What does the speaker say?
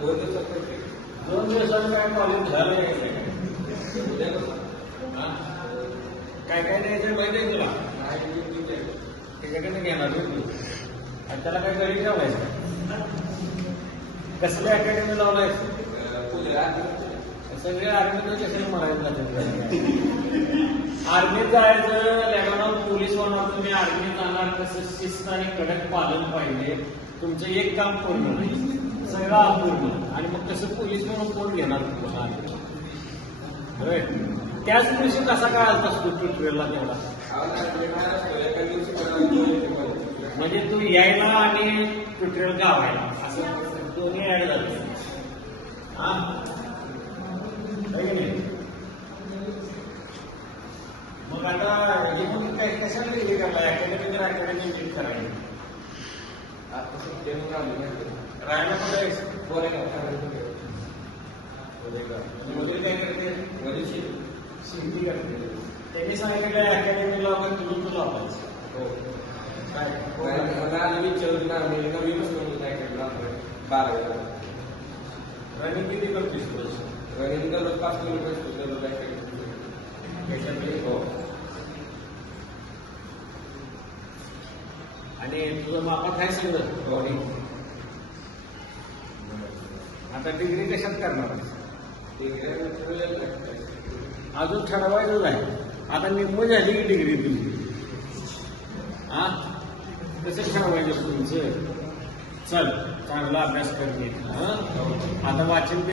2 दिवसात काय कॉलेज झालं काय काय द्यायचं माहिती आहे तुला त्याच्याकडनं घेणार तू आणि त्याला काय घरी ठेवायचं कसल्या अकॅडमी लावलाय सगळे आर्मीत कशाला म्हणायचं आर्मीत जायचं लेबानॉन पोलीस होणार तुम्ही आर्मीत जाणार कसं शिस्त आणि कडक पालन पाहिजे तुमचं एक काम पूर्ण नाही सगळं अपूर्ण आणि मग कसं पोलीस म्हणून कोण घेणार तुम्हाला त्याच दिवशी कसा काय आलता तू ट्विटरला तेवढा म्हणजे तू यायला आणि ट्विटर गावायला असं दोन्ही ऍड झाले हा मग आता येऊन काय कशाला डिग्री करला अकॅडमी तर अकॅडमी नीट करायची राहायला पण वगैरे काय करते शेती करते त्यांनी सांगितलं अकॅडमीला तुम्ही तुला लावायचं रनिंग किती करतोस रनिंग दररोज 5 किलोमीटर आणि तुझं मापात आहे सगळं आता डिग्री कशात करणार अजून ठरवायचं आहे आता निम्म झाली की डिग्री तुझी हा कसं ठरवायचं तुमचं चल चांगला अभ्यास कर आता वाचन